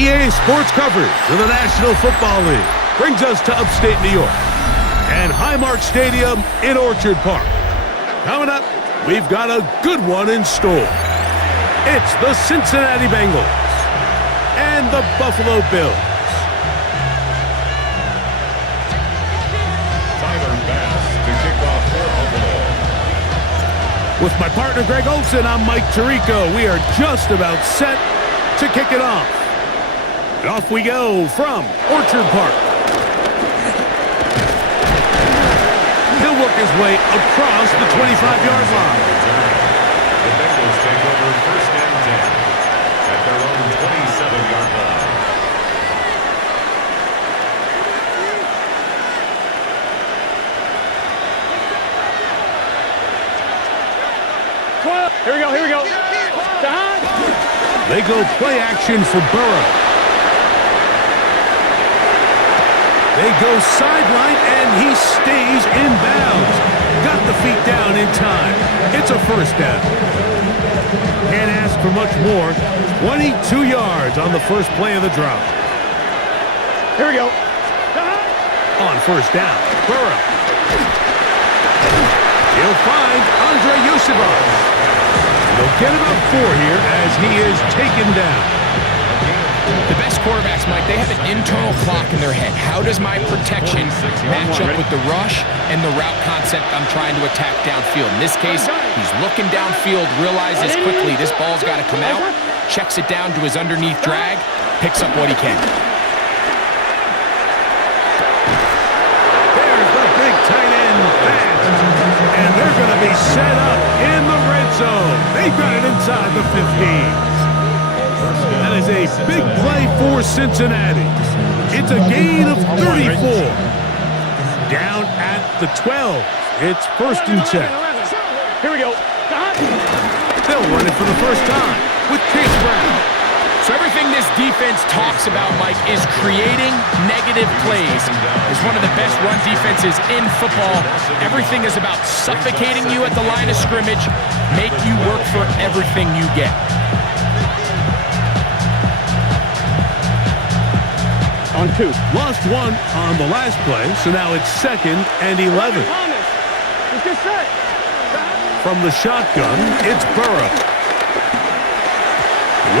EA Sports coverage of the National Football League brings us to upstate New York and Highmark Stadium in Orchard Park. Coming up, we've got a good one in store. It's the Cincinnati Bengals and the Buffalo Bills. With my partner, Greg Olson, I'm Mike Tirico. We are just about set to kick it off. And off we go from Orchard Park. He'll work his way across the 25-yard line. The Bengals take over first and 10 at their own 27-yard line. Here we go. They go play action for Burrow. They go sideline, and he stays in bounds. Got the feet down in time. It's a first down. Can't ask for much more. 22 yards on the first play of the drive. Here we go. On first down, Burrow. He'll find Andre Yusibov. They'll get about 4 here as he is taken down. The best quarterbacks, Mike, they have an internal clock in their head. How does my protection match up with the rush and the route concept I'm trying to attack downfield? In this case, he's looking downfield, realizes quickly this ball's got to come out, checks it down to his underneath drag, picks up what he can. There's the big tight end pass, and they're going to be set up in the red zone. They've got it inside the 15. That is a big play for Cincinnati. It's a gain of 34. Down at the 12. It's first and 10. Here we go. They'll run it for the first time with Chase Brown. So everything this defense talks about, Mike, is creating negative plays. It's one of the best run defenses in football. Everything is about suffocating you at the line of scrimmage, make you work for everything you get. On 2. Lost one on the last play, so now it's 2nd and 11. From the shotgun, it's Burrow.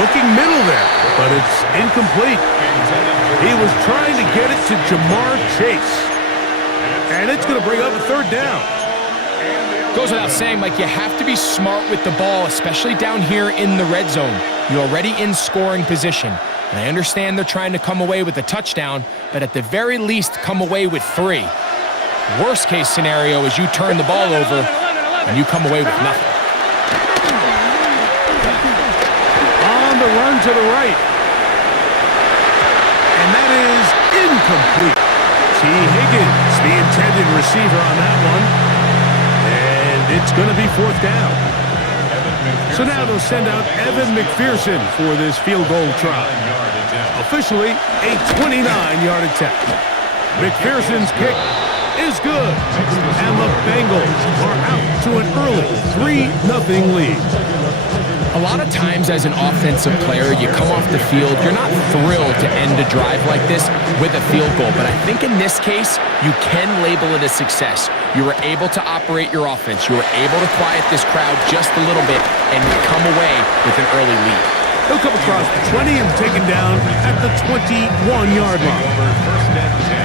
Looking middle there, but it's incomplete. He was trying to get it to Jamar Chase. And it's going to bring up a third down. Goes without saying, Mike, you have to be smart with the ball, especially down here in the red zone. You're already in scoring position. And I understand they're trying to come away with a touchdown, but at the very least, come away with 3. Worst case scenario is you turn the ball over and you come away with nothing. On the run to the right. And that is incomplete. T. Higgins, the intended receiver on that one. And it's going to be 4th down. So now they'll send out Evan McPherson for this field goal try. Officially a 29-yard attempt. McPherson's kick is good. And the Bengals are out to an early 3-0 lead. A lot of times as an offensive player, you come off the field, you're not thrilled to end a drive like this with a field goal. But I think in this case, you can label it a success. You were able to operate your offense. You were able to quiet this crowd just a little bit and come away with an early lead. He'll come across the 20 and taken down at the 21-yard line. First and 10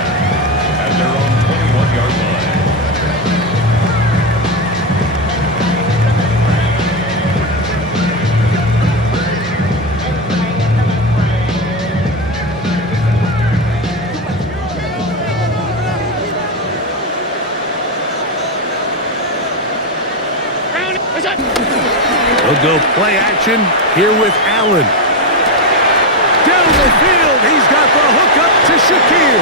at their own 21-yard line. They'll go play action here with Allen. Down the field, he's got the hook up to Shakir.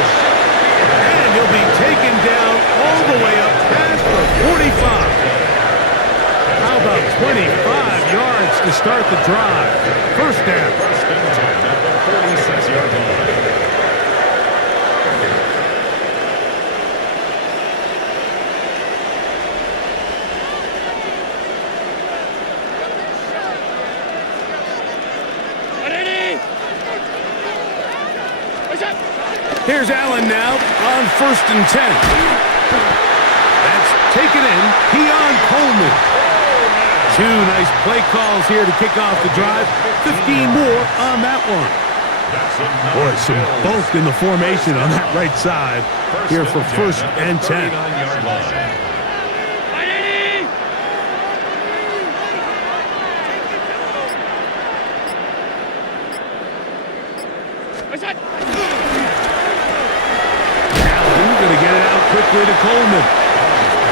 And he'll be taken down all the way up past the 45. How about 25 yards to start the drive? First down. First and 10 at the 46-yard line. Here's Allen now on 1st and 10. That's taken in. Keon Coleman. 2 nice play calls here to kick off the drive. 15 more on that one. Boy, some bulk in the formation on that right side here for 1st and 10. Allen going to get it out quickly to Coleman.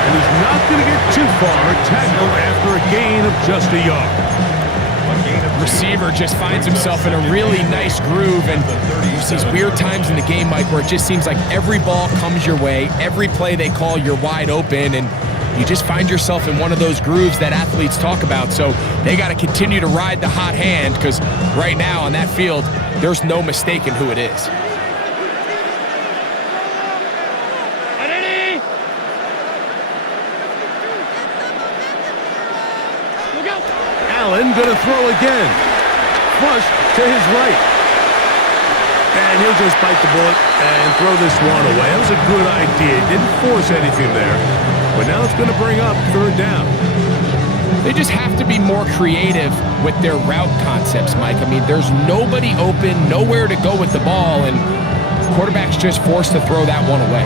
And he's not going to get too far. Tackle after a gain of just a yard. Receiver just finds himself in a really nice groove, and there's these weird times in the game, Mike, where it just seems like every ball comes your way, every play they call, you're wide open, and you just find yourself in one of those grooves that athletes talk about. So they got to continue to ride the hot hand, because right now on that field, there's no mistaking who it is. Allen going to throw again. Flush to his right. And he'll just bite the bullet and throw this one away. That was a good idea. Didn't force anything there. But now it's going to bring up 3rd down. They just have to be more creative with their route concepts, Mike. I mean, there's nobody open, nowhere to go with the ball, and quarterback's just forced to throw that one away.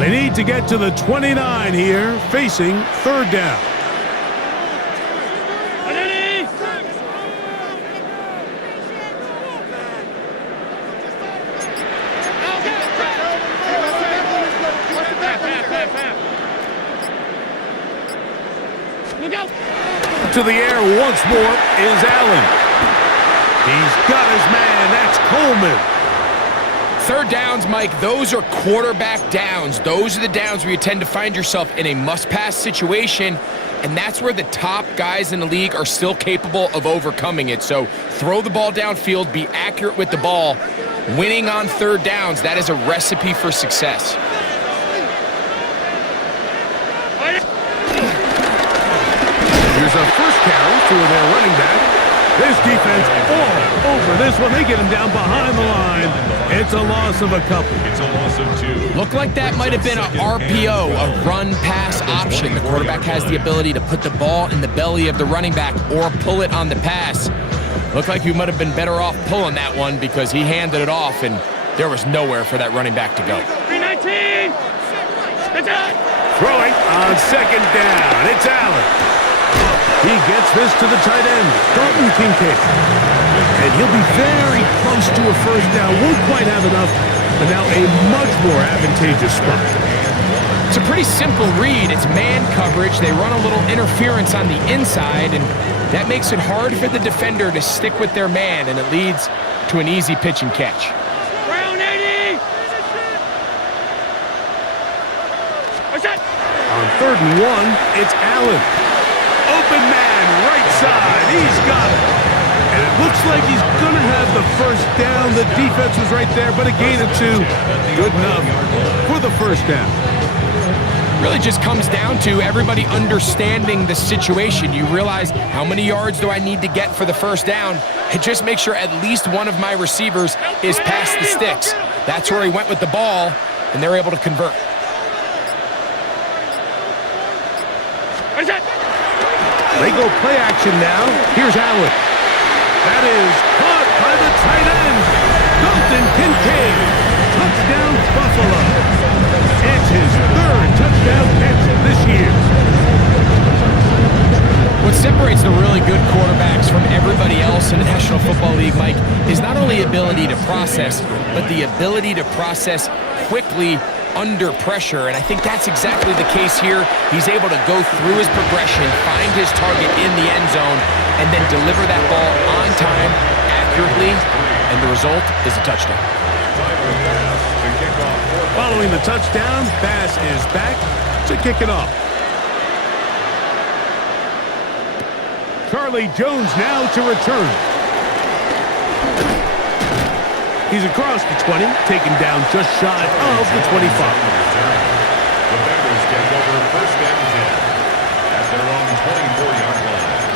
They need to get to the 29 here, facing 3rd down. To the air once more is Allen. He's got his man. That's Coleman. 3rd downs, Mike, those are quarterback downs. Those are the downs where you tend to find yourself in a must-pass situation, and that's where the top guys in the league are still capable of overcoming it. So throw the ball downfield, be accurate with the ball. Winning on 3rd downs, that is a recipe for success. Here's a first carry to their running back. This defense all over this one. They get him down behind the line. It's a loss of a couple. It's a loss of 2. Looked like that might have been a RPO, a run-pass option. The quarterback has the ability to put the ball in the belly of the running back or pull it on the pass. Looked like you might have been better off pulling that one because he handed it off, and there was nowhere for that running back to go. 319! It's out! Throwing on 2nd down. It's Allen. He gets this to the tight end, Dalton Kincaid. And he'll be very close to a 1st down. Won't quite have enough, but now a much more advantageous spot. It's a pretty simple read. It's man coverage. They run a little interference on the inside, and that makes it hard for the defender to stick with their man, and it leads to an easy pitch and catch. Brown 80! On 3rd and 1, it's Allen. Open man, right side. He's got it. And it looks like he's going to have the 1st down. The defense was right there, but a gain of 2. Good enough for the 1st down. Really just comes down to everybody understanding the situation. You realize, how many yards do I need to get for the 1st down? And just make sure at least one of my receivers is past the sticks. That's where he went with the ball, and they're able to convert. They go play action now. Here's Allen. That is caught by the tight end, Dalton Kincaid. Touchdown, Buffalo. It's his 3rd touchdown catch this year. What separates the really good quarterbacks from everybody else in the National Football League, Mike, is not only ability to process, but the ability to process quickly under pressure, and I think that's exactly the case here. He's able to go through his progression, find his target in the end zone, and then deliver that ball on time, accurately, and the result is a touchdown. Following the touchdown, Bass is back to kick it off. Charlie Jones now to return. He's across the 20, taken down just shy of the 25. The Bengals take over 1st and 10 at their own 24-yard line.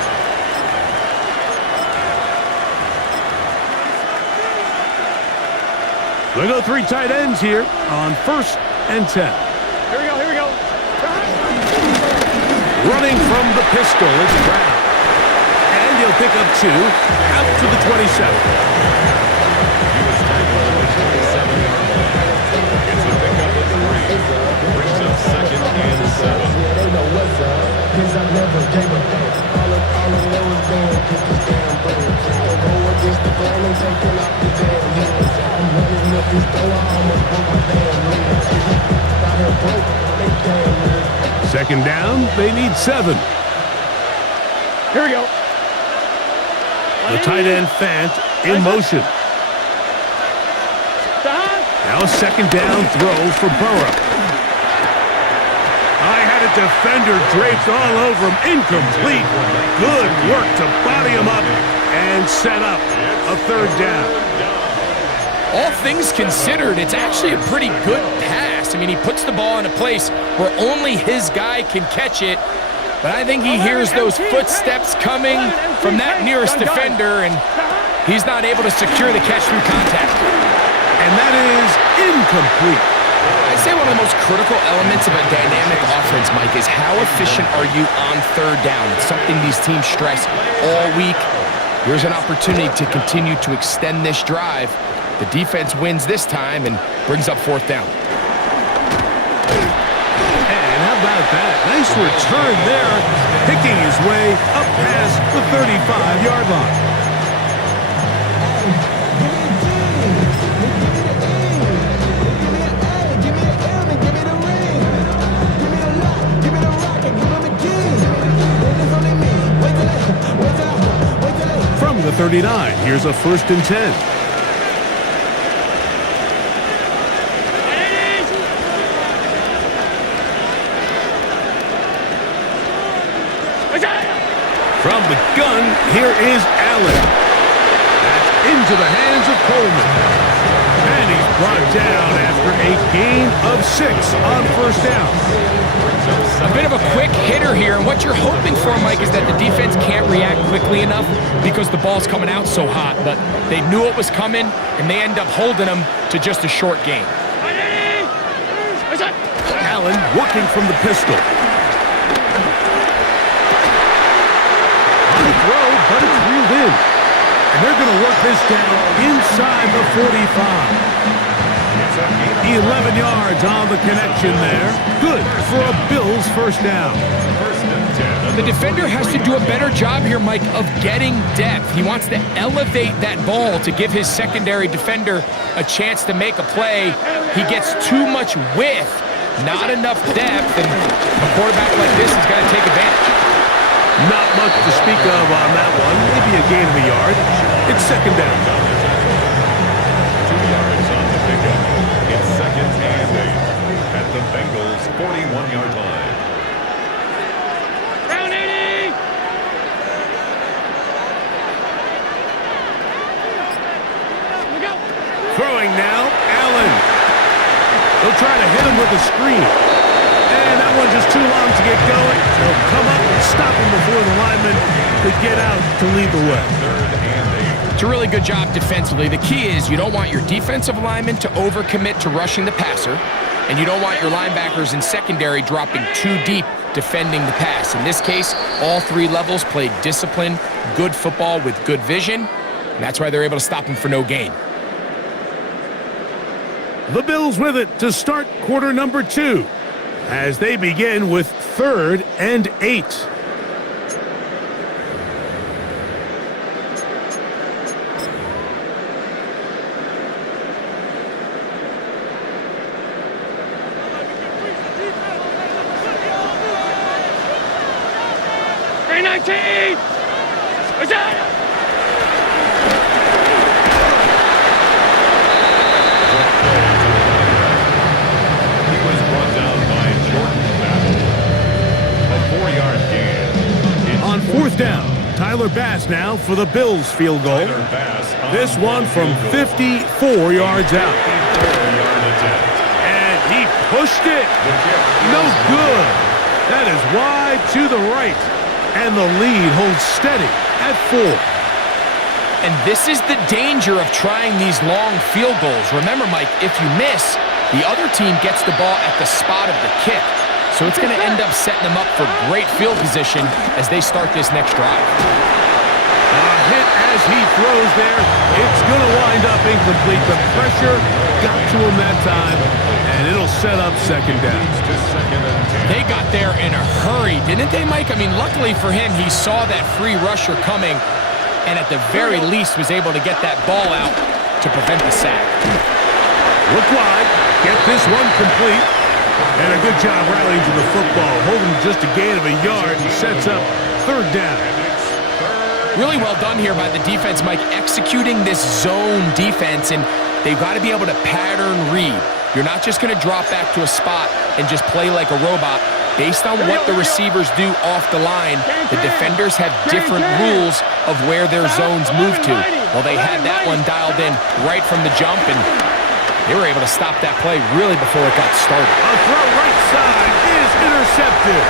We go 3 tight ends here on 1st and 10. Here we go, here we go. Running from the pistol, it's Brown. And he'll pick up 2 out to the 27. He was tackled at the 27-yard line. It's a pickup of 3. Brings up 2nd and 7. They know what's up, 'cause I never gave a damn. All I know is going get this damn bread. Don't go against the plan and taking off the damn heels. I'm running up this door, I almost broke my damn ribs. Got her broke, they damn ribs. 2nd down, they need 7. Here we go. The tight end Fant in motion. Now a 2nd down throw for Burrow. I had a defender draped all over him. Incomplete. Good work to body him up and set up a 3rd down. All things considered, it's actually a pretty good pass. I mean, he puts the ball in a place where only his guy can catch it. But I think he hears those footsteps coming from that nearest defender, and he's not able to secure the catch through contact. And that is incomplete. I'd say one of the most critical elements of a dynamic offense, Mike, is how efficient are you on 3rd down? It's something these teams stress all week. Here's an opportunity to continue to extend this drive. The defense wins this time and brings up 4th down. And how about that? Nice return there, picking his way up past the 35-yard line. From the 39, here's a 1st and 10. From the gun, here is Allen. That's into the hands of Coleman. And he's brought down after a gain of 6 on 1st down. A bit of a quick hitter here, and what you're hoping for, Mike, is that the defense can't react quickly enough because the ball's coming out so hot. But they knew it was coming, and they end up holding them to just a short gain. Allen working from the pistol. Throw, but it's reeled in. And they're going to work this down inside the 45. 11 yards on the connection there. Good for a Bills 1st down. The defender has to do a better job here, Mike, of getting depth. He wants to elevate that ball to give his secondary defender a chance to make a play. He gets too much width, not enough depth, and a quarterback like this is going to take advantage. Not much to speak of on that one. Maybe a gain of a yard. It's 2nd down. 2 yards on the pickup. It's 2nd and 8 at the Bengals' 41-yard line. Down 80. We go. Throwing now, Allen. They'll try to hit him with a screen. And that one just too long to get going. They'll come up and stop him before the lineman could get out to lead the way. 3rd and 8. It's a really good job defensively. The key is you don't want your defensive linemen to overcommit to rushing the passer, and you don't want your linebackers in secondary dropping too deep defending the pass. In this case, all 3 levels played disciplined, good football with good vision, and that's why they're able to stop him for no gain. The Bills with it to start quarter number 2 as they begin with 3rd and 8. Hey, 19. What's that? On 4th down, Tyler Bass now for the Bills field goal. This one from 54 yards out. And he pushed it. No good. That is wide to the right. And the lead holds steady at 4. And this is the danger of trying these long field goals. Remember, Mike, if you miss, the other team gets the ball at the spot of the kick. So it's going to end up setting them up for great field position as they start this next drive. Hit as he throws there. It's going to wind up incomplete. The pressure got to him that time, and it'll set up second down. They got there in a hurry, didn't they, Mike? I mean, luckily for him, he saw that free rusher coming, and at the very least was able to get that ball out to prevent the sack. Look wide. Get this one complete. And a good job rallying to the football. Holding just a gain of a yard and sets up third down. Really well done here by the defense, Mike, executing this zone defense, and they've got to be able to pattern read. You're not just going to drop back to a spot and just play like a robot. Based on what the receivers do off the line, the defenders have different rules of where their zones move to. Well, they had that one dialed in right from the jump, and they were able to stop that play really before it got started. A throw right side is intercepted.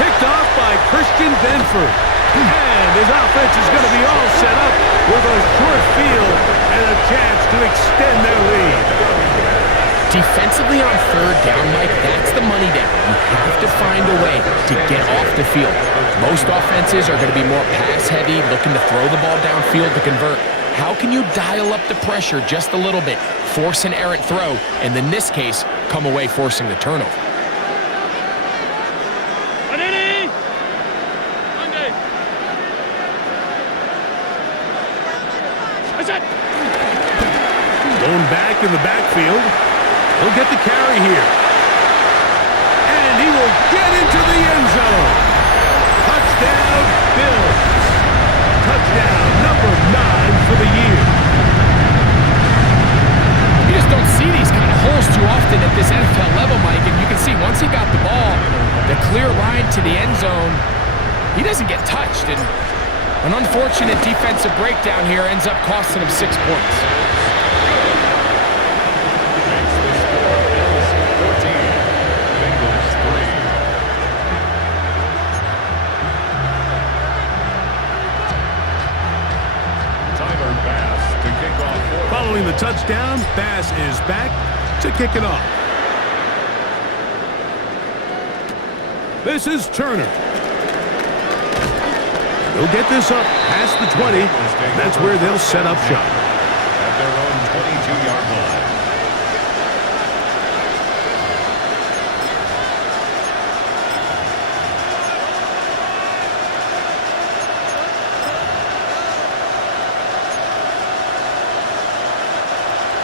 Picked off by Christian Benford. And his offense is going to be all set up with a short field and a chance to extend their lead. Defensively on third down, Mike, that's the money down. You have to find a way to get off the field. Most offenses are going to be more pass-heavy, looking to throw the ball downfield to convert. How can you dial up the pressure just a little bit, force an errant throw, and in this case, come away forcing the turnover? Going back in the backfield. He'll get the carry here. And he will get into the end zone. Touchdown, Bills. Touchdown number 9 for the year. You just don't see these kind of holes too often at this NFL level, Mike. And you can see once he got the ball, the clear line to the end zone, he doesn't get touched. And an unfortunate defensive breakdown here ends up costing him 6 points. Following the touchdown, Bass is back to kick it off. This is Turner. He'll get this up past the 20. That's where they'll set up shop. At their own 22-yard line.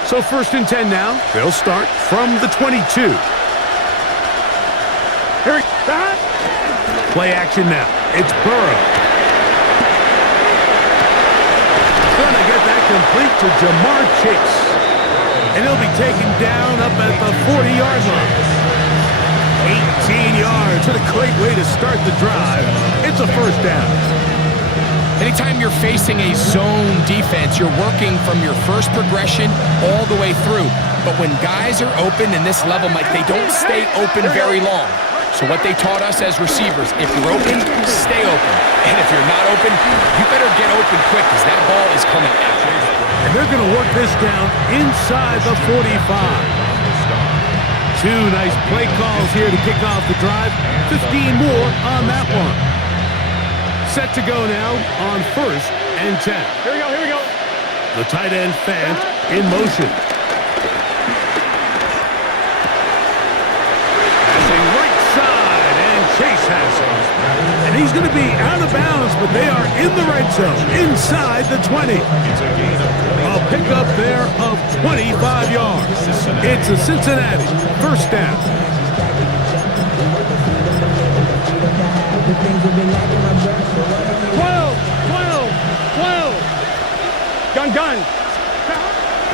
So 1st and 10 now. They'll start from the 22. Play action now. It's Burrow. Gonna get that complete to Jamar Chase. And he'll be taken down up at the 40-yard line. 18 yards. What a great way to start the drive. It's a first down. Anytime you're facing a zone defense, you're working from your first progression all the way through. But when guys are open in this level, Mike, they don't stay open very long. So what they taught us as receivers, if you're open, stay open. And if you're not open, you better get open quick because that ball is coming out. And they're going to work this down inside the 45. 2 nice play calls here to kick off the drive. 15 more on that one. Set to go now on 1st and 10. Here we go, here we go. The tight end Fant in motion. Passing right side, and Chase has it. And he's going to be out of bounds, but they are in the red zone, inside the 20. A pickup there of 25 yards. It's a Cincinnati first down. Gun.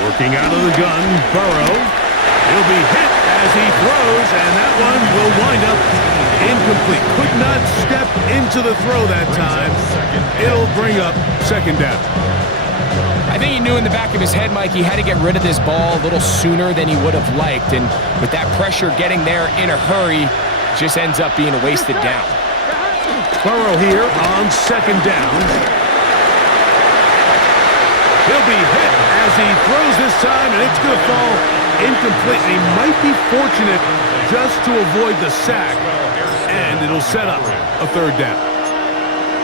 Working out of the gun, Burrow. He'll be hit as he throws, and that one will wind up incomplete. Could not step into the throw that time. It'll bring up second down. I think he knew in the back of his head, Mike, he had to get rid of this ball a little sooner than he would have liked. And with that pressure getting there in a hurry, just ends up being a wasted down. Burrow here on second down. be hit as he throws this time, and it's going to fall incomplete. He might be fortunate just to avoid the sack, and it'll set up a third down.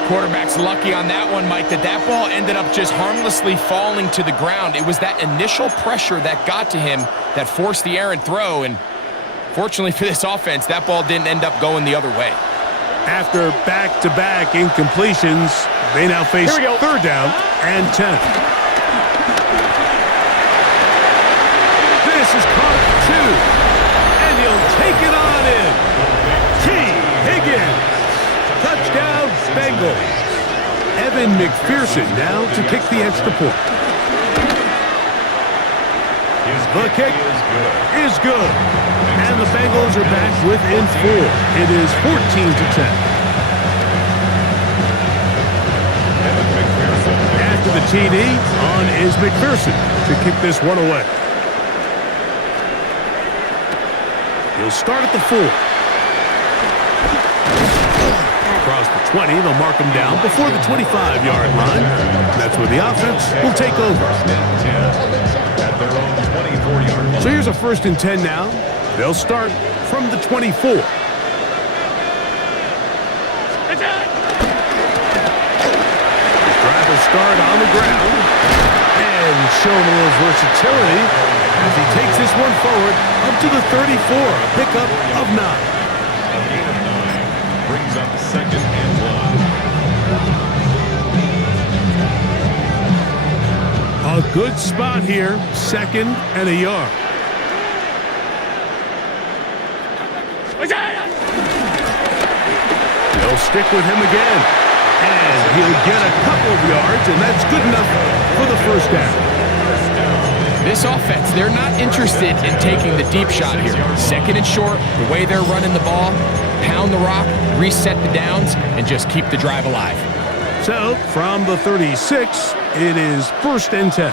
Quarterback's lucky on that one, Mike, that ball ended up just harmlessly falling to the ground. It was that initial pressure that got to him that forced the errant throw, and fortunately for this offense, that ball didn't end up going the other way. After back-to-back incompletions, they now face third down and 10. This is caught at 2, and he'll take it on in. T. Higgins, touchdown Bengals. Evan McPherson now to kick the extra point. The kick is good, and the Bengals are back within 4. It is 14-10. After the TD, on is McPherson to kick this one away. He'll start at the 4. Across the 20, they'll mark him down before the 25-yard line. That's where the offense will take over. At their own 24-yard line. So here's a 1st and 10 now. They'll start from the 24. Drive will start on the ground and showing a little versatility as he takes this one forward up to the 34, a pickup of 9. A gain of 9 brings up 2nd and 1. A good spot here, 2nd and a yard. They'll stick with him again, and he'll get a couple of yards, and that's good enough for the 1st down. This offense, they're not interested in taking the deep shot here. 2nd and short, the way they're running the ball, pound the rock, reset the downs, and just keep the drive alive. So, from the 36, it is 1st and 10.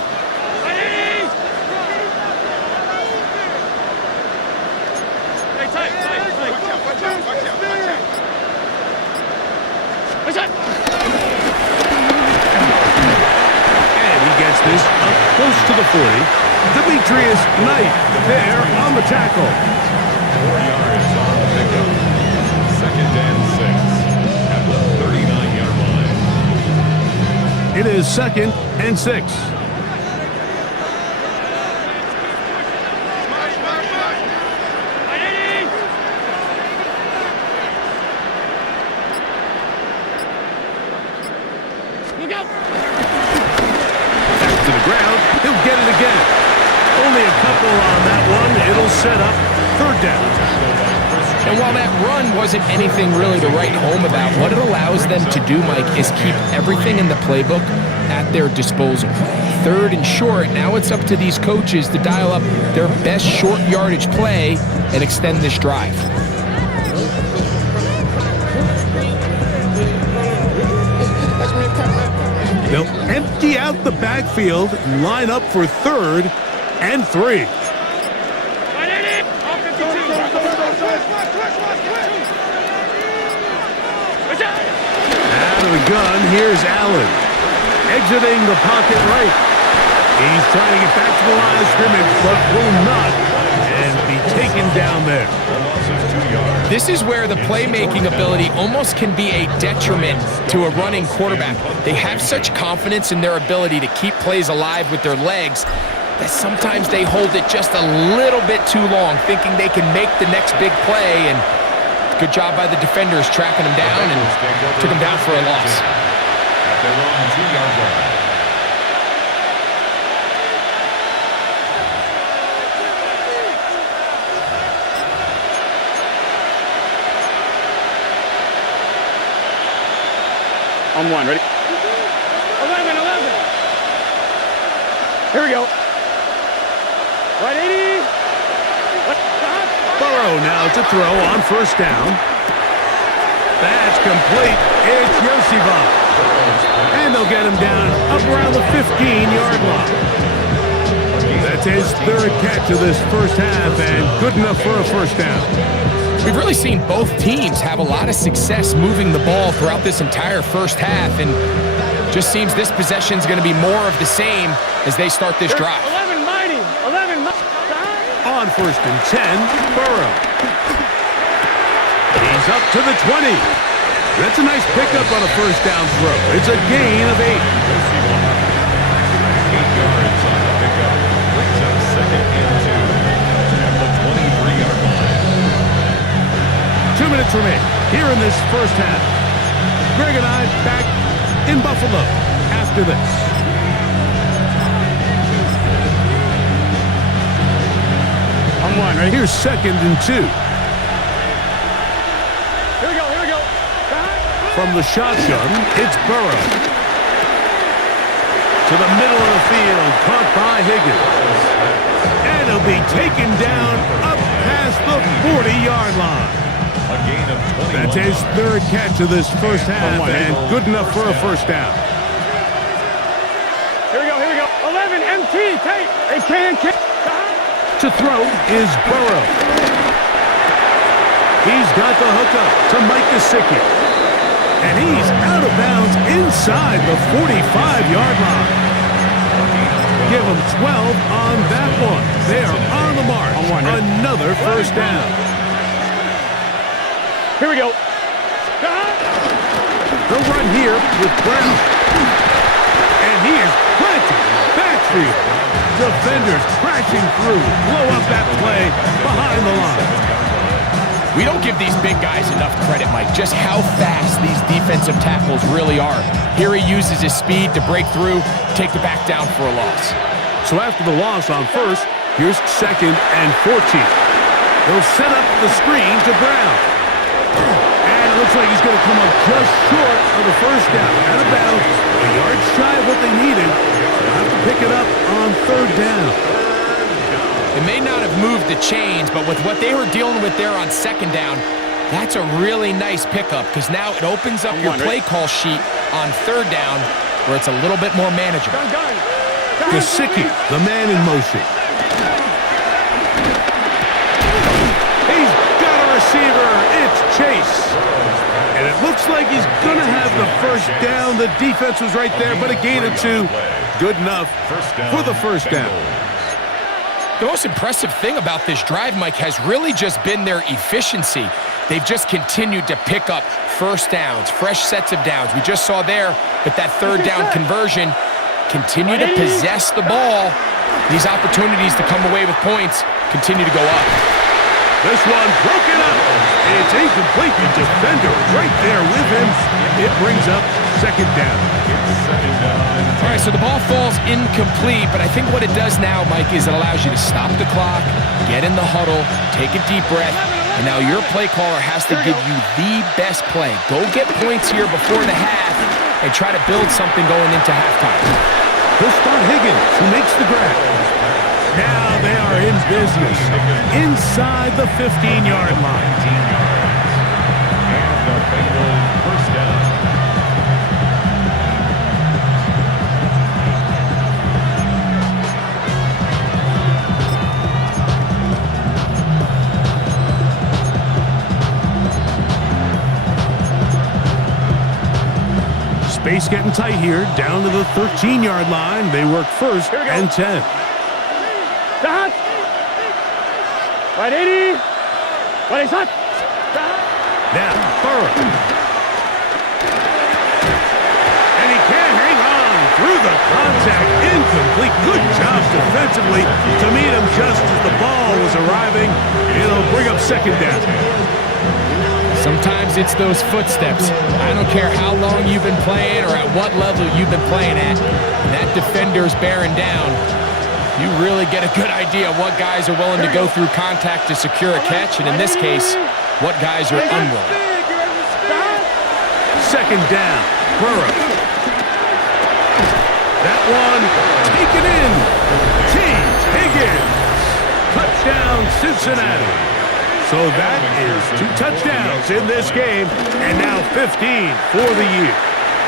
And he gets this up close to the 40. Demetrius Knight there on the tackle. 4 yards on the pickup. 2nd and 6 at the 39-yard line. It is 2nd and 6. Back to the ground. He'll get it again. Only a couple on that one. It'll set up 3rd down. And while that run wasn't anything really to write home about, what it allows them to do, Mike, is keep everything in the playbook at their disposal. 3rd and short, now it's up to these coaches to dial up their best short yardage play and extend this drive. They'll empty out the backfield and line up for 3rd and 3. Out of the gun, here's Allen. Exiting the pocket right. He's trying to get back to the line of scrimmage, but will not, and be taken down there. This is where the playmaking ability almost can be a detriment to a running quarterback. They have such confidence in their ability to keep plays alive with their legs that sometimes they hold it just a little bit too long, thinking they can make the next big play, and good job by the defenders tracking him down and took him down for a loss. At their own 2-yard line. On 1, ready? 11. Here we go. Right, 80. Burrow now to throw on 1st down. That's complete. It's Yosibov. And they'll get him down up around the 15-yard line. That's his 3rd catch of this 1st half, and good enough for a 1st down. We've really seen both teams have a lot of success moving the ball throughout this entire 1st half, and Just seems this possession's going to be more of the same as they start this drive. 11 mighty. 11 mighty. On 1st and 10, Burrow. He's up to the 20. That's a nice pickup on a 1st down throw. It's a gain of 8. 8 yards on the pickup. Brings up 2nd and 2 at the 23-yard line. 2 minutes remain here in this 1st half. Greg and I back in Buffalo after this. On 1, ready? Here's 2nd and 2. Here we go. From the shotgun, it's Burrow. To the middle of the field, caught by Higgins. And he'll be taken down up past the 40-yard line. A gain of 21. That's his 3rd catch of this 1st half, and good enough for a 1st down. Here we go. 11 MT. Take. They can. To throw is Burrow. He's got the hookup to Mike Gesicki. And he's out of bounds inside the 45-yard line. Give him 12 on that one. They are on the mark. Another 1st down. Here we go. The run here with Brown. And he is planted in the backfield. Defenders crashing through. Blow up that play behind the line. We don't give these big guys enough credit, Mike, just how fast these defensive tackles really are. Here he uses his speed to break through, take the back down for a loss. So after the loss on 1st, here's 2nd and 14. They'll set up the screen to Brown. And it looks like he's going to come up just short of the 1st down. Out of bounds, a yard shy of what they needed. They'll have to pick it up on 3rd down. It may not have moved the chains, but with what they were dealing with there on 2nd down, that's a really nice pickup because now it opens up your play call sheet on 3rd down where it's a little bit more manageable. Gesicki, the man in motion. He's got a receiver. It's Chase. And it looks like he's going to have the 1st down. The defense was right there, but a gain of 2. Good enough for the 1st down. The most impressive thing about this drive, Mike, has really just been their efficiency. They've just continued to pick up 1st downs, fresh sets of downs. We just saw there with that 3rd down conversion, continue to possess the ball. These opportunities to come away with points continue to go up. This one broken up. It's incomplete. The defender right there with him. It brings up 2nd down. All right, so the ball falls incomplete, but I think what it does now, Mike, is it allows you to stop the clock, get in the huddle, take a deep breath, and now your play caller has to give you the best play. Go get points here before the half and try to build something going into halftime. He'll start Higgins, who makes the grab. Now they are in business inside the 15-yard line. And the Bengals 1st down. Space getting tight here, down to the 13-yard line. They work 1st and 10. Stop. Right, 80. What is that? Now, Burrow. And he can't hang on through the contact. Incomplete. Good job defensively to meet him just as the ball was arriving. It'll bring up 2nd down. Sometimes it's those footsteps. I don't care how long you've been playing or at what level you've been playing at. When that defender's bearing down, you really get a good idea of what guys are willing to go through contact to secure a catch, and in this case, what guys are unwilling. 2nd down. Burrow. That one taken in. T. Higgins. Touchdown, Cincinnati. So that is 2 touchdowns in this game, and now 15 for the year.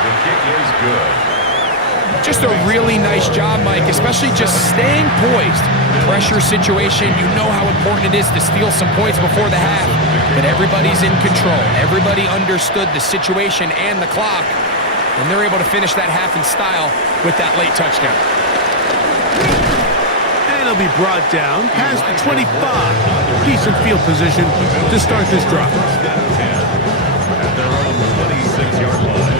The kick is good. Just a really nice job, Mike, especially just staying poised. Pressure situation, you know how important it is to steal some points before the half, but everybody's in control. Everybody understood the situation and the clock, and they're able to finish that half in style with that late touchdown. And he'll be brought down past the 25. Decent field position to start this drive. First and 10 at their own 26-yard line.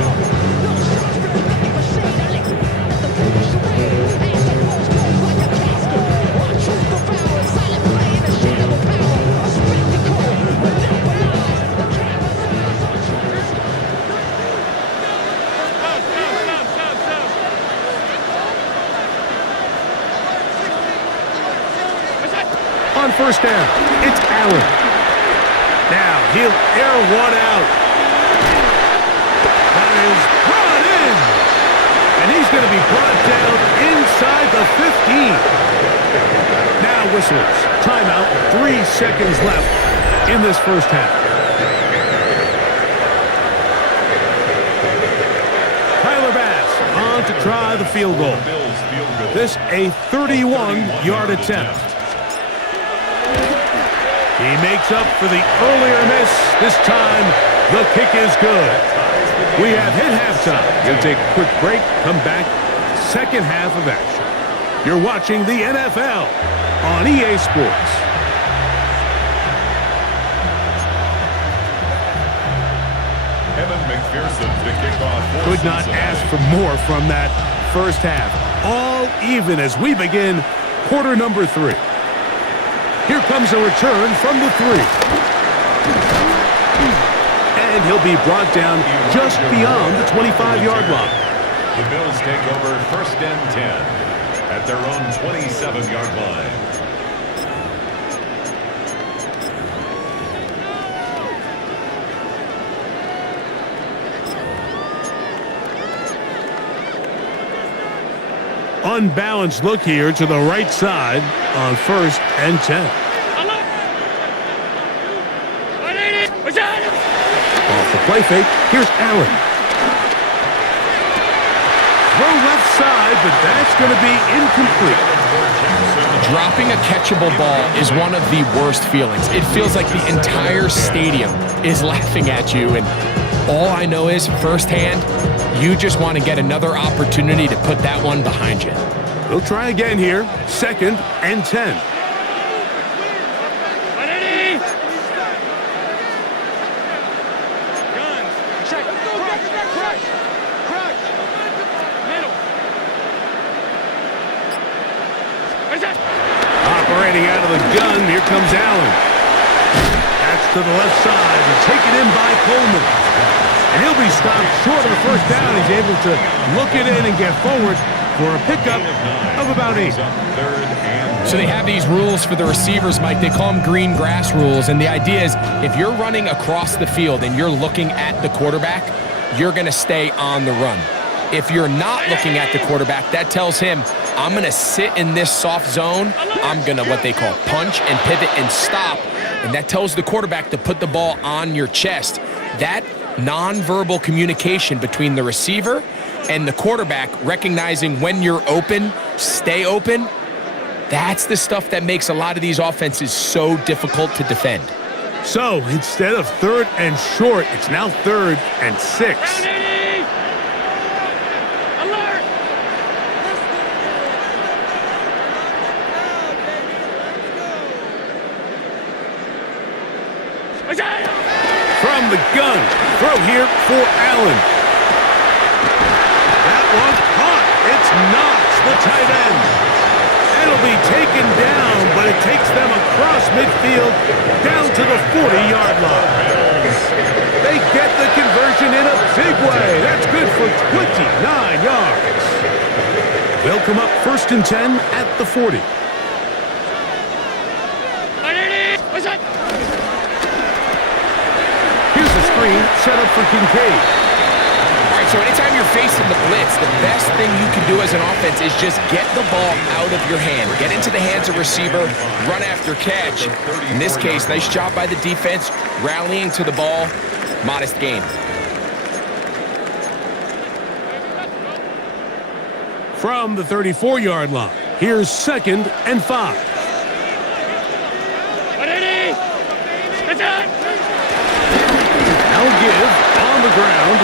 On first down, it's Allen. Now he'll air one out. That is brought in. And he's going to be brought down inside the 15. Now whistles. Timeout. 3 seconds left in this first half. Tyler Bass on to try the field goal. Bills field goal. This a 31-yard attempt. He makes up for the earlier miss. This time, the kick is good. We have hit halftime. We'll take a quick break, come back, second half of action. You're watching the NFL on EA Sports. Evan McPherson to kick off. Could not ask for more from that first half. All even as we begin quarter number 3. Here comes a return from the 3. And he'll be brought down just beyond the 25-yard line. The Bills take over first and 10 at their own 27-yard line. Unbalanced look here to the right side on first and 10. Off the play fake, here's Allen. Throw left side, but that's going to be incomplete. Dropping a catchable ball is one of the worst feelings. It feels like the entire stadium is laughing at you, and all I know is firsthand, you just want to get another opportunity to put that one behind you. They'll try again here, second and 10. Operating out of the gun, here comes Allen. That's to the left side and taken in by Coleman. And he'll be stopped short of the first down. He's able to look it in and get forward for a pickup of about 8. So they have these rules for the receivers, Mike. They call them green grass rules. And the idea is if you're running across the field and you're looking at the quarterback, you're going to stay on the run. If you're not looking at the quarterback, that tells him, I'm going to sit in this soft zone. I'm going to what they call punch and pivot and stop. And that tells the quarterback to put the ball on your chest. That nonverbal communication between the receiver and the quarterback, recognizing when you're open, stay open, that's the stuff that makes a lot of these offenses so difficult to defend. So instead of third and short, it's now third and 6. From the gun, throw here for Allen. That one caught. It's Knox, the tight end. It'll be taken down, but it takes them across midfield down to the 40-yard line. They get the conversion in a big way. That's good for 29 yards. They'll come up first and 10 at the 40. Here's the screen set up for Kincaid. All right, so anytime you're facing the blitz, the best thing you can do as an offense is just get the ball out of your hand. Get into the hands of receiver, run after catch. In this case, nice job by the defense, rallying to the ball. Modest gain. From the 34-yard line, here's second and 5. Now give on the ground.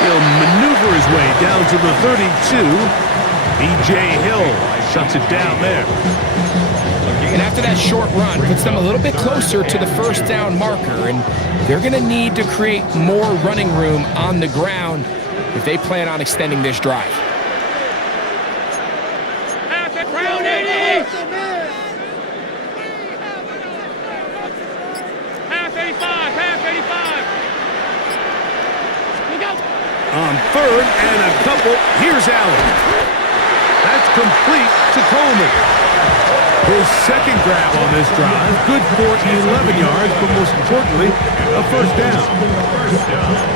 He'll maneuver his way down to the 32. B.J. Hill shuts it down there. And after that short run, puts them a little bit closer to the first down marker, and they're going to need to create more running room on the ground if they plan on extending this drive. Half it, round 80! Half 85, half 85. Here we go. On third and a couple, here's Allen. That's complete to Coleman. His second grab on this drive, good for 11 yards, but most importantly, a first down.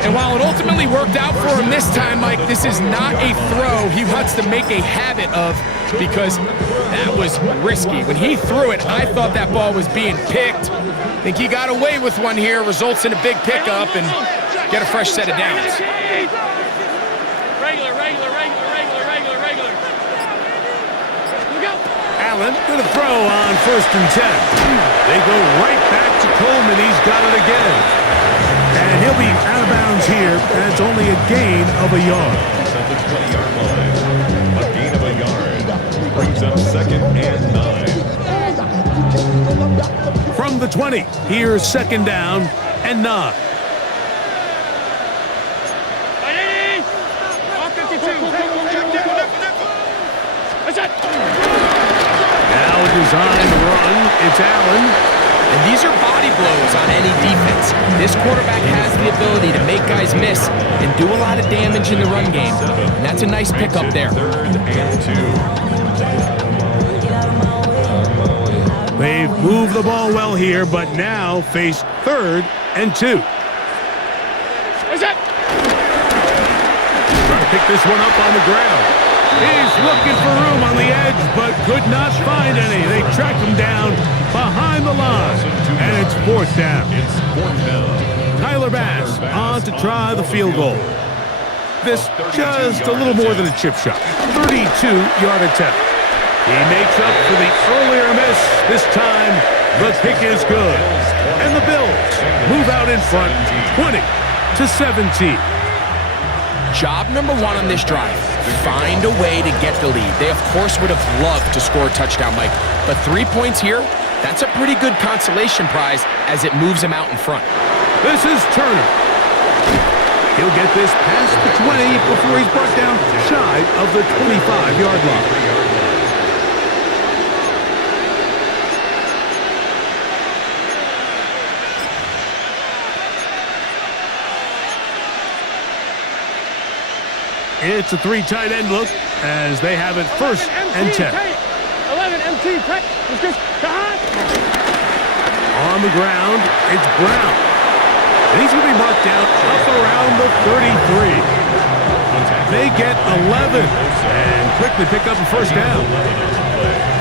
And while it ultimately worked out for him this time, Mike, this is not a throw he wants to make a habit of because that was risky. When he threw it, I thought that ball was being picked. I think he got away with one here, results in a big pickup and get a fresh set of downs. Regular. Allen to the throw on first and 10. They go right back to Coleman. He's got it again. And he'll be out of bounds here, and it's only a gain of a yard. At the 20-yard line. A gain of a yard. Brings up second and 9. From the 20, here's second down and 9. Now a designed run. It's Allen. And these are body blows on any defense. This quarterback has the ability to make guys miss and do a lot of damage in the run game. And that's a nice pickup there. Third and 2. They've moved the ball well here, but now face third and 2. What's that? Trying to pick this one up on the ground. He's looking for room on the edge, but could not find any. They track him down behind the line, and it's fourth down. It's fourth down. Tyler Bass on to try the field goal. This just a little more than a chip shot. 32-yard attempt. He makes up for the earlier miss. This time, the kick is good. And the Bills move out in front, 20-17. Job number one on this drive, find a way to get the lead. They, of course, would have loved to score a touchdown, Mike. But 3 points here, that's a pretty good consolation prize as it moves him out in front. This is Turner. He'll get this past the 20 before he's brought down shy of the 25-yard line. It's a three tight end look as they have it first and 10. 11 MT tight. On the ground, it's Brown. And he's going to be marked down up around the 33. They get 11 and quickly pick up a first down.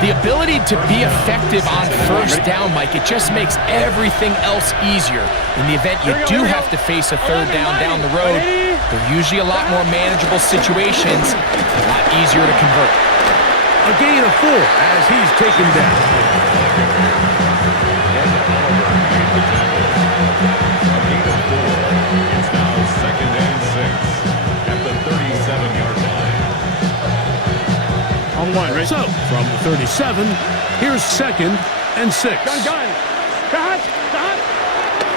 The ability to be effective on first down, Mike, it just makes everything else easier. In the event you do have to face a third down the road, they're usually a lot more manageable situations, a lot easier to convert. A gain of 4 as he's taken down. It's now second and 6 at the 37-yard line. On one, right? So, from the 37, here's second and 6. Gun.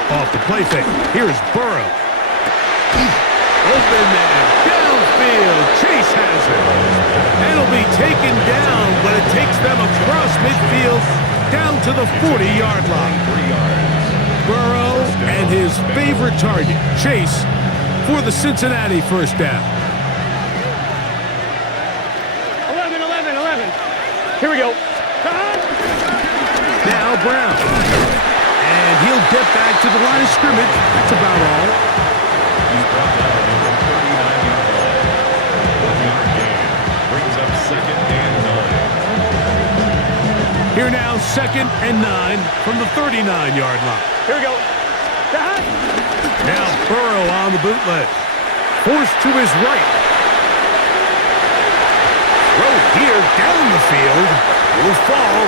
Off the play fake, here's Burrow. Open man, downfield, Chase has it. And it'll be taken down, but it takes them across midfield down to the 40-yard line. Burrow and his favorite target, Chase, for the Cincinnati first down. 11. Here we go. Now Brown. And he'll get back to the line of scrimmage. That's about all. He's brought down at the 39-yard line. 1-yard gain. Brings up second and 9. Here now, second and 9 from the 39-yard line. Here we go. Now Burrow on the bootleg. Forced to his right. Throw here down the field. Will fall.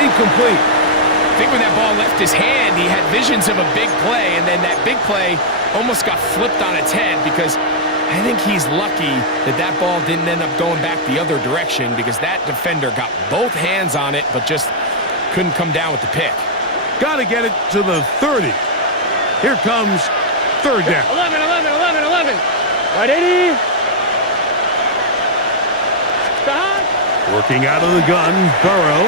Incomplete. I think when that ball left his hand, he had visions of a big play, and then that big play almost got flipped on its head because I think he's lucky that that ball didn't end up going back the other direction because that defender got both hands on it but just couldn't come down with the pick. Got to get it to the 30. Here comes third down. 11, 11, 11, 11. Right, 80. Stop. Working out of the gun, Burrow.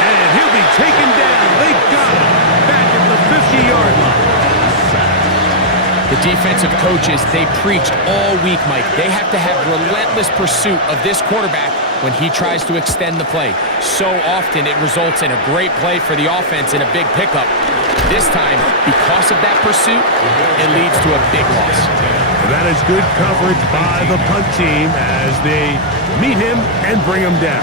And he'll be taken down. They got him back at the 50-yard line. The defensive coaches, they preached all week, Mike. They have to have relentless pursuit of this quarterback when he tries to extend the play. So often it results in a great play for the offense and a big pickup. This time, because of that pursuit, it leads to a big loss. That is good coverage by the punt team as they meet him and bring him down.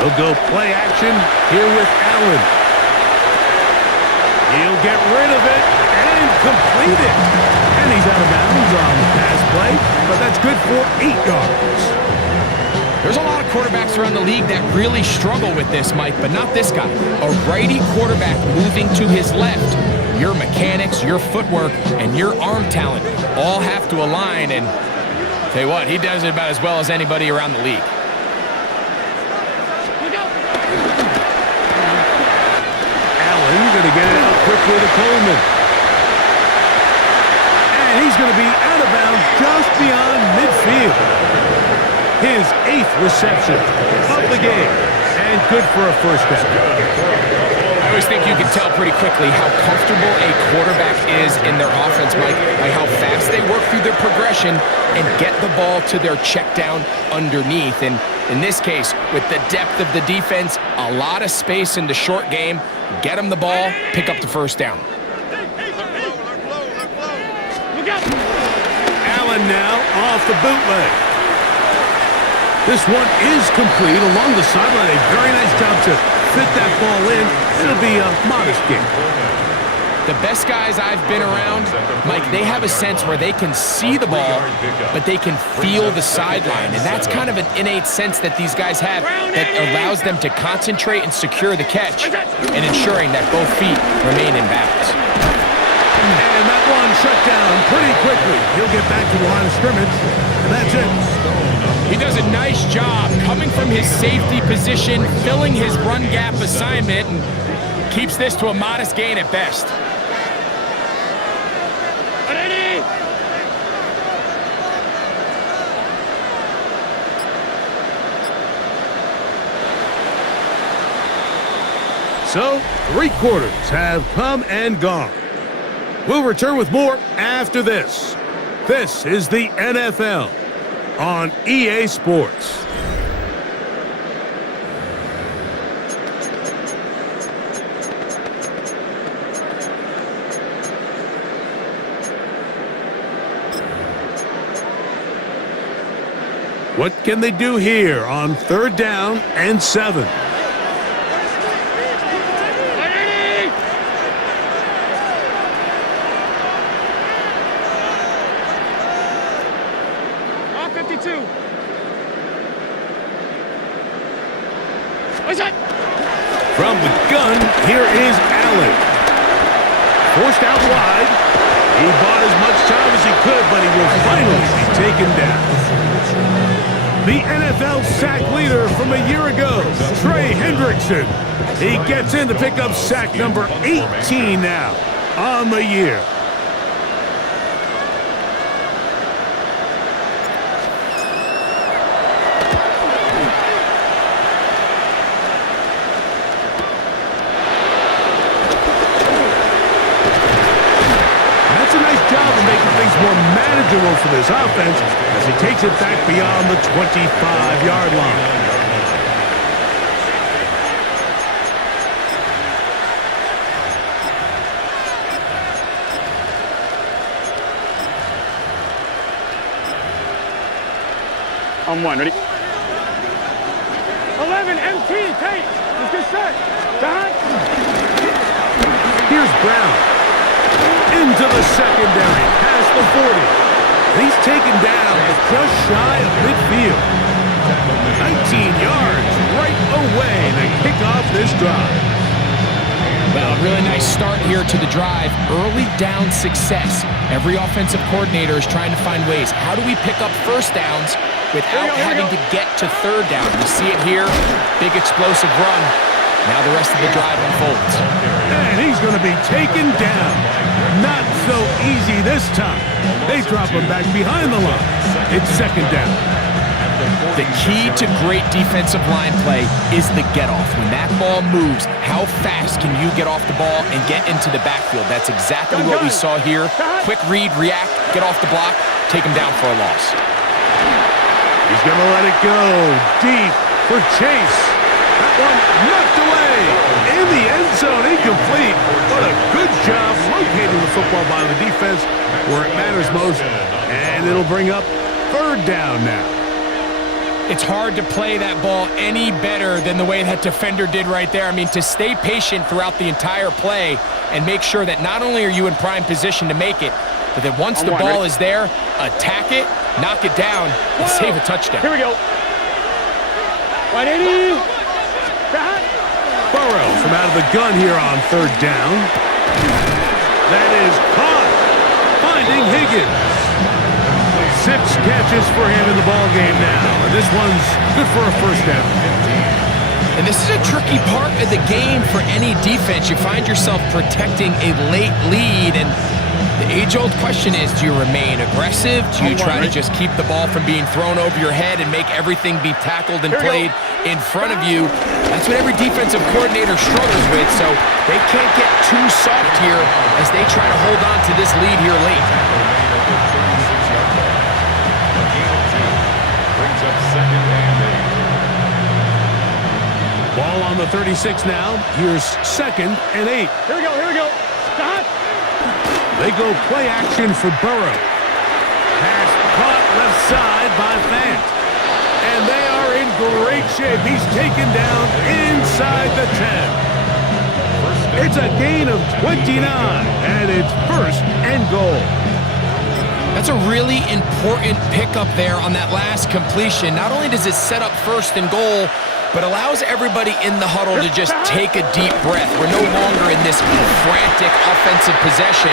He'll go play action here with Allen. He'll get rid of it and complete it. And he's out of bounds on the pass play, but that's good for 8 yards. There's a lot of quarterbacks around the league that really struggle with this, Mike, but not this guy. A righty quarterback moving to his left. Your mechanics, your footwork, and your arm talent all have to align, and tell you what, he does it about as well as anybody around the league. Going to get it out quickly to Coleman. And he's going to be out of bounds just beyond midfield. His 8th reception of the game. And good for a first down. I always think you can tell pretty quickly how comfortable a quarterback is in their offense, Mike, by how fast they work through their progression and get the ball to their check down underneath. And in this case, with the depth of the defense, a lot of space in the short game, get them the ball, pick up the first down. Allen now off the bootleg. This one is complete along the sideline. A very nice job to fit that ball in. It'll be a modest game. The best guys I've been around, Mike, they have a sense where they can see the ball, but they can feel the sideline. And that's kind of an innate sense that these guys have that allows them to concentrate and secure the catch and ensuring that both feet remain in bounds. And that one shut down pretty quickly. He'll get back to the line of scrimmage, and that's it. He does a nice job coming from his safety position, filling his run gap assignment, and keeps this to a modest gain at best. So, 3 quarters have come and gone. We'll return with more after this. This is the NFL on EA Sports. What can they do here on 3rd down and 7? From the gun, here is Allen. Forced out wide. He bought as much time as he could, but he will finally be taken down. The NFL sack leader from a year ago, Trey Hendrickson. He gets in to pick up sack number 18 now on the year. More manageable for this offense as he takes it back beyond the 25-yard line. On 1, ready? 11, MT, take. Let's get set. Dot. Here's Brown. Into the secondary, past the 40. He's taken down just shy of midfield. 19 yards right away to kick off this drive. really nice start here to the drive. Early down success. Every offensive coordinator is trying to find ways. How do we pick up first downs without having to get to third down? You see it here. Big explosive run. Now the rest of the drive unfolds. And he's going to be taken down. Not so easy this time. They drop him back behind the line. It's second down. The key to great defensive line play is the get-off. When that ball moves, how fast can you get off the ball and get into the backfield? That's exactly what we saw here. Quick read, react, get off the block, take him down for a loss. He's going to let it go deep for Chase. That one knocked away in the end zone, incomplete. What a good job locating the football by the defense where it matters most. And it'll bring up third down now. It's hard to play that ball any better than the way that defender did right there. I mean, to stay patient throughout the entire play and make sure that not only are you in prime position to make it, but that once the ball is there, attack it, knock it down, and save a touchdown. Here we go. 180. Burrow from out of the gun here on third down. That is caught. Finding Higgins. 6 catches for him in the ball game now. And this one's good for a first down. And this is a tricky part of the game for any defense. You find yourself protecting a late lead, and the age-old question is, do you remain aggressive? Do you try to just keep the ball from being thrown over your head and make everything be tackled and played in front of you? That's what every defensive coordinator struggles with, so they can't get too soft here as they try to hold on to this lead here late. Ball on the 36 now. Here's second and 8. Here we go, here we go. Stop. They go play action for Burrow. Pass caught left side by Fant. And they are in great shape. He's taken down inside the 10. It's a gain of 29, and it's first and goal. That's a really important pickup there on that last completion. Not only does it set up first and goal, but allows everybody in the huddle to just take a deep breath. We're no longer in this frantic offensive possession.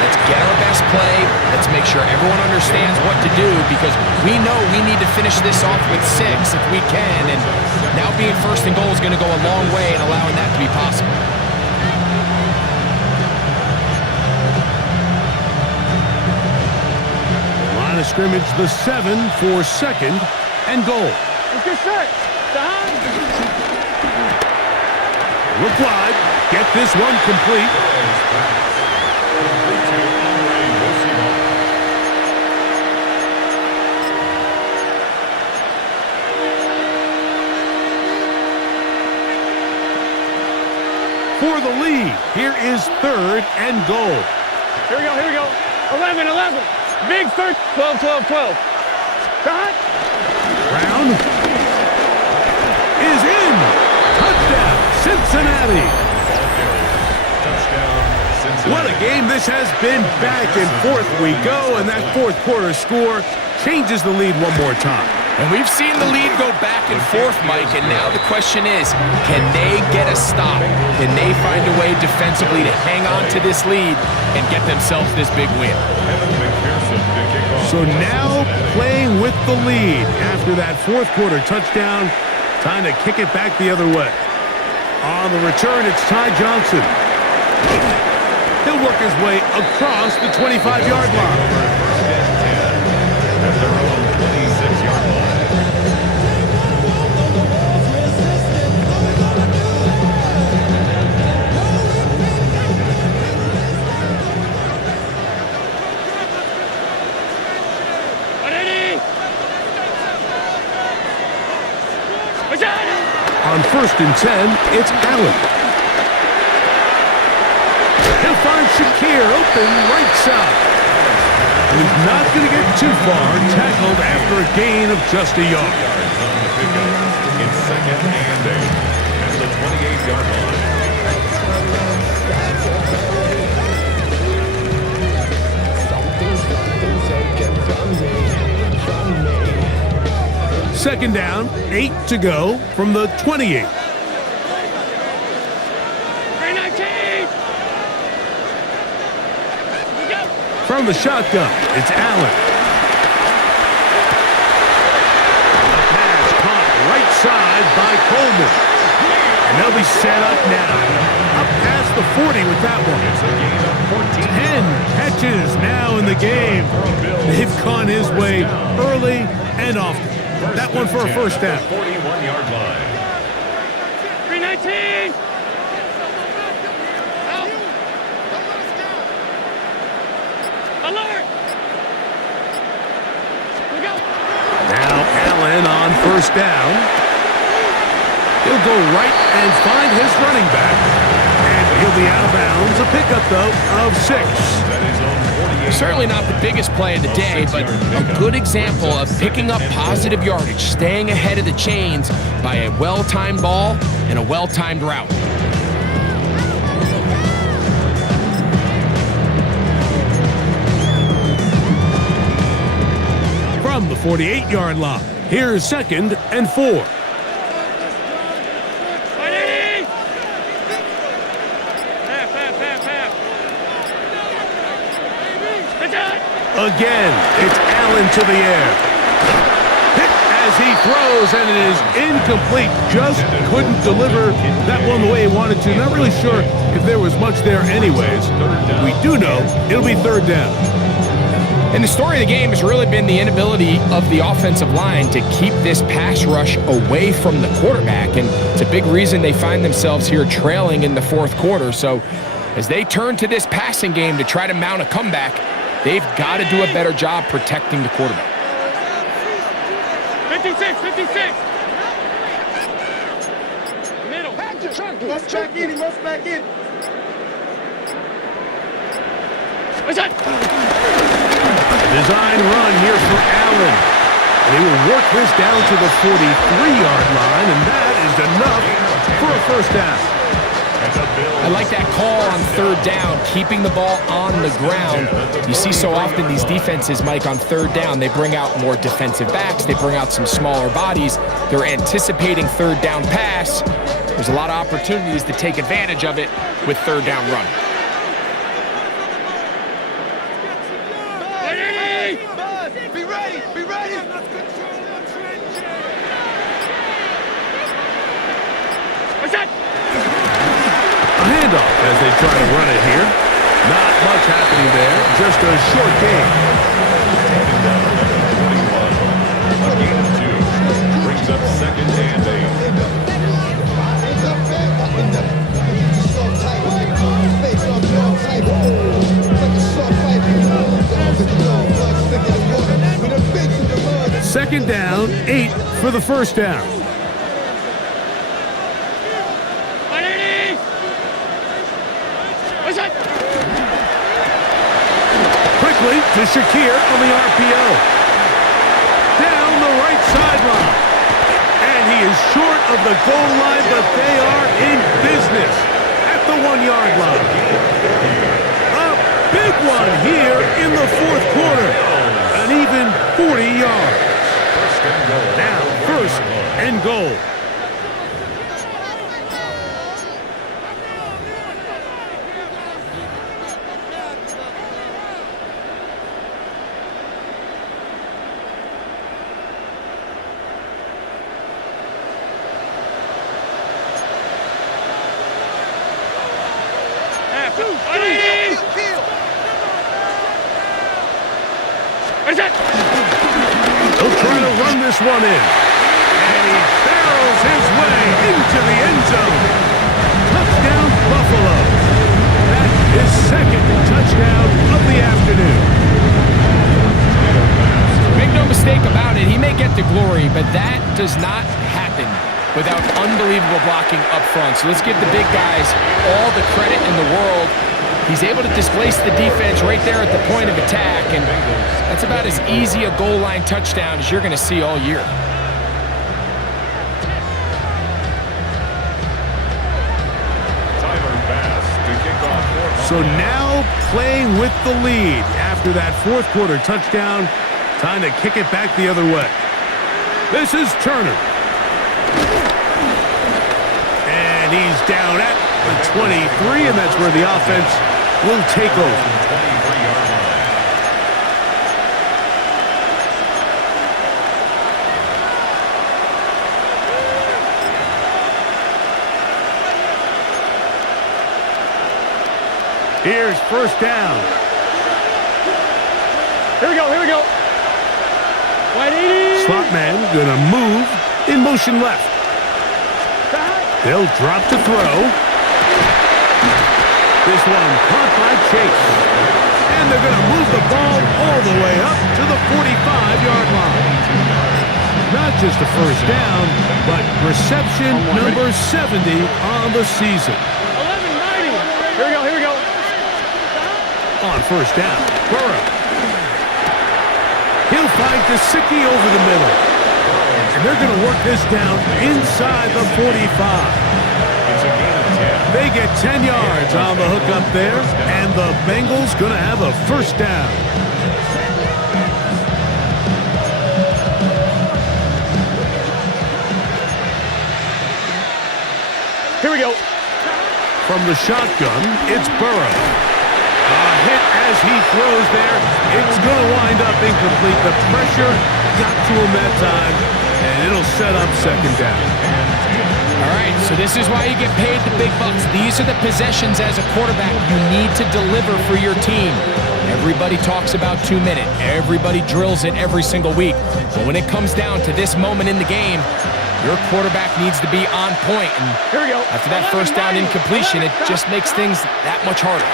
Let's get our best play. Let's make sure everyone understands what to do, because we know we need to finish this off with 6 if we can. And now being first and goal is going to go a long way in allowing that to be possible. Line of scrimmage, the 7 for second and goal. Let's get set. Look wide. Get this one complete. For the lead, here is third and goal. Here we go, here we go. 11, 11. Big third. 12, 12, 12. Cut. Brown is in. Touchdown, Cincinnati. What a game this has been. Back and forth we go, and that fourth quarter score changes the lead one more time. And we've seen the lead go back and forth, Mike, and now the question is, can they get a stop? Can they find a way defensively to hang on to this lead and get themselves this big win? So now playing with the lead after that fourth quarter touchdown, time to kick it back the other way. On the return, it's Ty Johnson. He'll work his way across the 25-yard line. On first and 10, it's Allen. He'll find Shakir open right side. He's not going to get too far, tackled after a gain of just a yard. It's second and 8 at the 28-yard line. Second down, 8 to go from the 28. 319. From the shotgun, it's Allen. The pass caught right side by Coleman. And they'll be set up now. Up past the 40 with that one. It's a gain of 14. 10 catches now in the game. They've gone his way early and often. That one for a first down. 41-yard line. 319. Alert. We go. Now Allen on first down. He'll go right and find his running back. And he'll be out of bounds. A pickup, though, of 6. That is on 48. Certainly not the biggest play of the day, but a good example of picking up positive yardage, staying ahead of the chains by a well-timed ball and a well-timed route. From the 48-yard line, here's 2nd and 4. Again, it's Allen to the air. Hit as he throws, and it is incomplete. Just couldn't deliver that one the way he wanted to. Not really sure if there was much there anyways. We do know it'll be 3rd down. And the story of the game has really been the inability of the offensive line to keep this pass rush away from the quarterback. And it's a big reason they find themselves here trailing in the 4th quarter. So as they turn to this passing game to try to mount a comeback, they've got to do a better job protecting the quarterback. 56, 56. Middle. Must back in, he must back in. What's that? Design run here for Allen. And he will work this down to the 43-yard line, and that is enough for a first down. I like that call on 3rd down, keeping the ball on the ground. You see so often these defenses, Mike, on 3rd down, they bring out more defensive backs. They bring out some smaller bodies. They're anticipating 3rd down pass. There's a lot of opportunities to take advantage of it with 3rd down run. Be ready, be ready. What's that? A handoff as they try to run it here. Not much happening there. Just a short game. A gain of 2. Brings up 2nd and 8. 2nd down, 8 for the first down. Quickly to Shakir on the RPO. Down the right sideline. And he is short of the goal line, but they are in business at the 1-yard line. A big one here in the 4th quarter. An even 40 yards. Now 1st and goal. They'll try to run this one in. And he barrels his way into the end zone. Touchdown, Buffalo. That is 2nd touchdown of the afternoon. Make no mistake about it, he may get the glory, but that does not happen without unbelievable blocking up front. So let's give the big guys all the credit in the world. He's able to displace the defense right there at the point of attack, and that's about as easy a goal line touchdown as you're going to see all year. So now playing with the lead after that 4th quarter touchdown. Time to kick it back the other way. This is Turner. And he's down at the 23, and that's where the offense will take over. Here's first down. Here we go, here we go. Wide 80. Slot man gonna move in motion left. They'll drop to throw. This one caught by Chase. And they're gonna move the ball all the way up to the 45-yard line. Not just a first down, but reception number 70 on the season. 1190. Here we go, here we go. On first down, Burrow. He'll find Gesicki over the middle. And they're going to work this down inside the 45. It's a gain of 10. They get 10 yards on the hook up there, and the Bengals going to have a first down. Here we go. From the shotgun, it's Burrow. A hit as he throws there. It's going to wind up incomplete. The pressure got to him that time, and it'll set up second down. All right, so this is why you get paid the big bucks. These are the possessions as a quarterback you need to deliver for your team. Everybody talks about 2 minutes. Everybody drills it every single week. But when it comes down to this moment in the game, your quarterback needs to be on point. And Here we go. after that first down incompletion, it just makes things that much harder.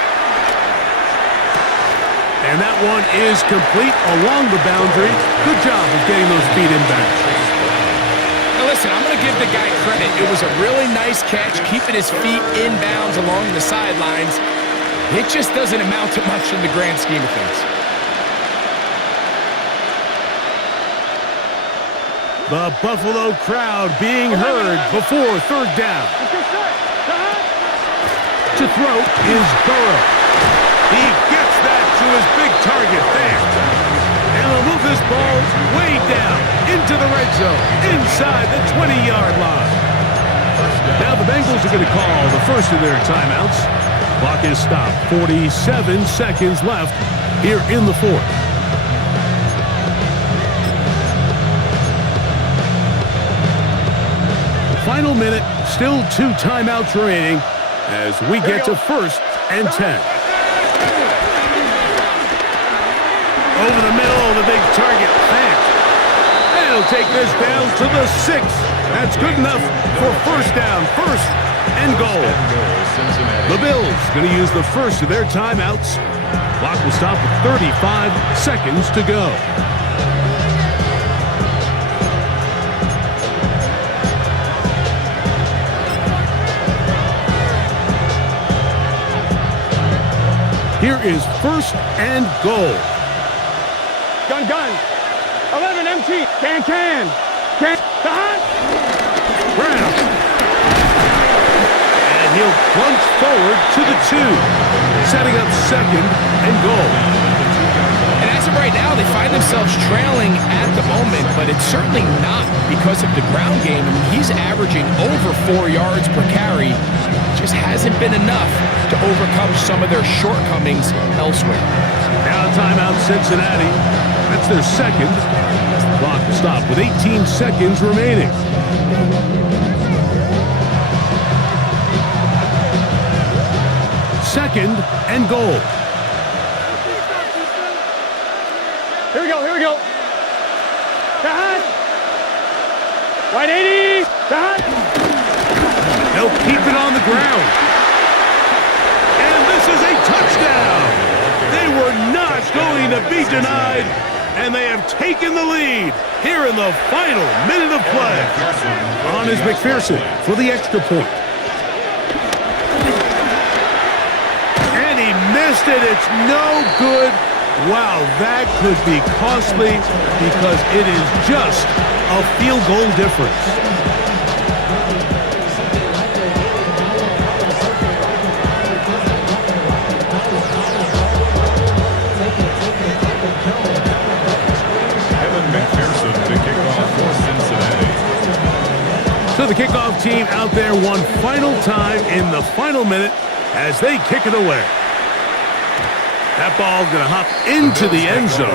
And that one is complete along the boundary. Good job of getting those feet in back. Now listen, I'm going to give the guy credit. It was a really nice catch, keeping his feet inbounds along the sidelines. It just doesn't amount to much in the grand scheme of things. The Buffalo crowd being heard before third down. To throw is Burrow. He gets that to his big target there. And they'll move this ball way down into the red zone, inside the 20-yard line. Now the Bengals are going to call the first of their timeouts. Clock is stopped. 47 seconds left here in the fourth. Final minute, still 2 timeouts remaining as we get to first and 10. Over the middle of the big target. Bam. And he'll take this down to the 6. That's good enough for first down. First and goal. The Bills going to use the first of their timeouts. Clock will stop with 35 seconds to go. Here is first and goal. Gun, gun. 11 empty. Can. Behind. Brown. And he'll plunge forward to the 2. Setting up second and goal. And as of right now, they find themselves trailing at the moment, but it's certainly not because of the ground game. I mean, he's averaging over 4 yards per carry. Just hasn't been enough to overcome some of their shortcomings elsewhere. Now timeout Cincinnati. That's their second. Clock will stop with 18 seconds remaining. Second and goal. Here we go. Behind. Wide 80. Behind. They'll keep it on the ground. And this is a touchdown. They were not going to be denied, and they have taken the lead here in the final minute of play. On is McPherson for the extra point. And he missed it. It's no good. Wow, that could be costly because it is just a field goal difference. So the kickoff team out there one final time in the final minute as they kick it away. That ball going to hop into the end zone.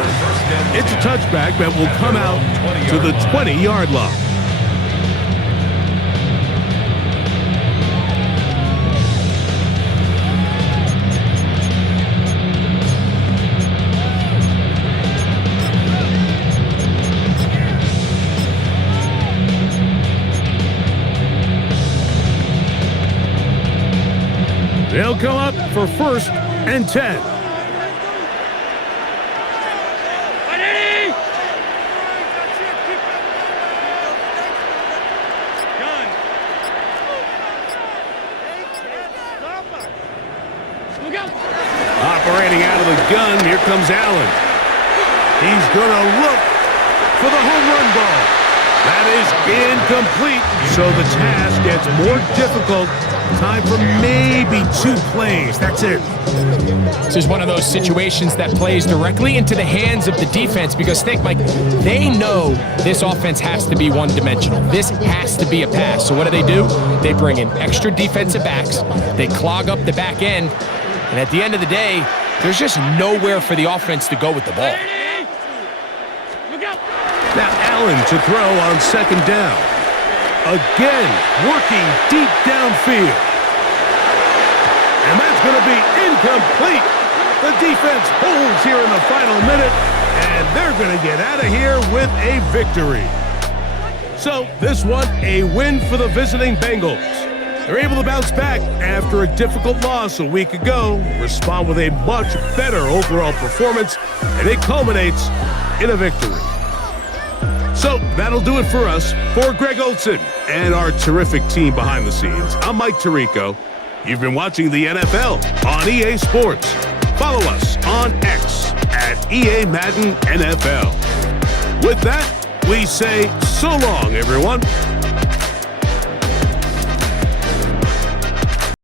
It's a touchback that will come out to the 20-yard line. They'll come up for 1st and 10. Operating out of the gun, here comes Allen. He's going to look for the home run ball. That is incomplete, so the task gets more difficult. Time for maybe 2 plays. That's it. This is one of those situations that plays directly into the hands of the defense because think, Mike, they know this offense has to be one-dimensional. This has to be a pass. So what do? They bring in extra defensive backs. They clog up the back end. And at the end of the day, there's just nowhere for the offense to go with the ball. Now Allen to throw on 2nd down. Again, working deep downfield. And that's going to be incomplete. The defense holds here in the final minute, and they're going to get out of here with a victory. So this one, a win for the visiting Bengals. They're able to bounce back after a difficult loss a week ago, respond with a much better overall performance, and it culminates in a victory. So that'll do it for us. For Greg Olson and our terrific team behind the scenes, I'm Mike Tirico. You've been watching the NFL on EA Sports. Follow us on X at EA Madden NFL. With that, we say so long, everyone.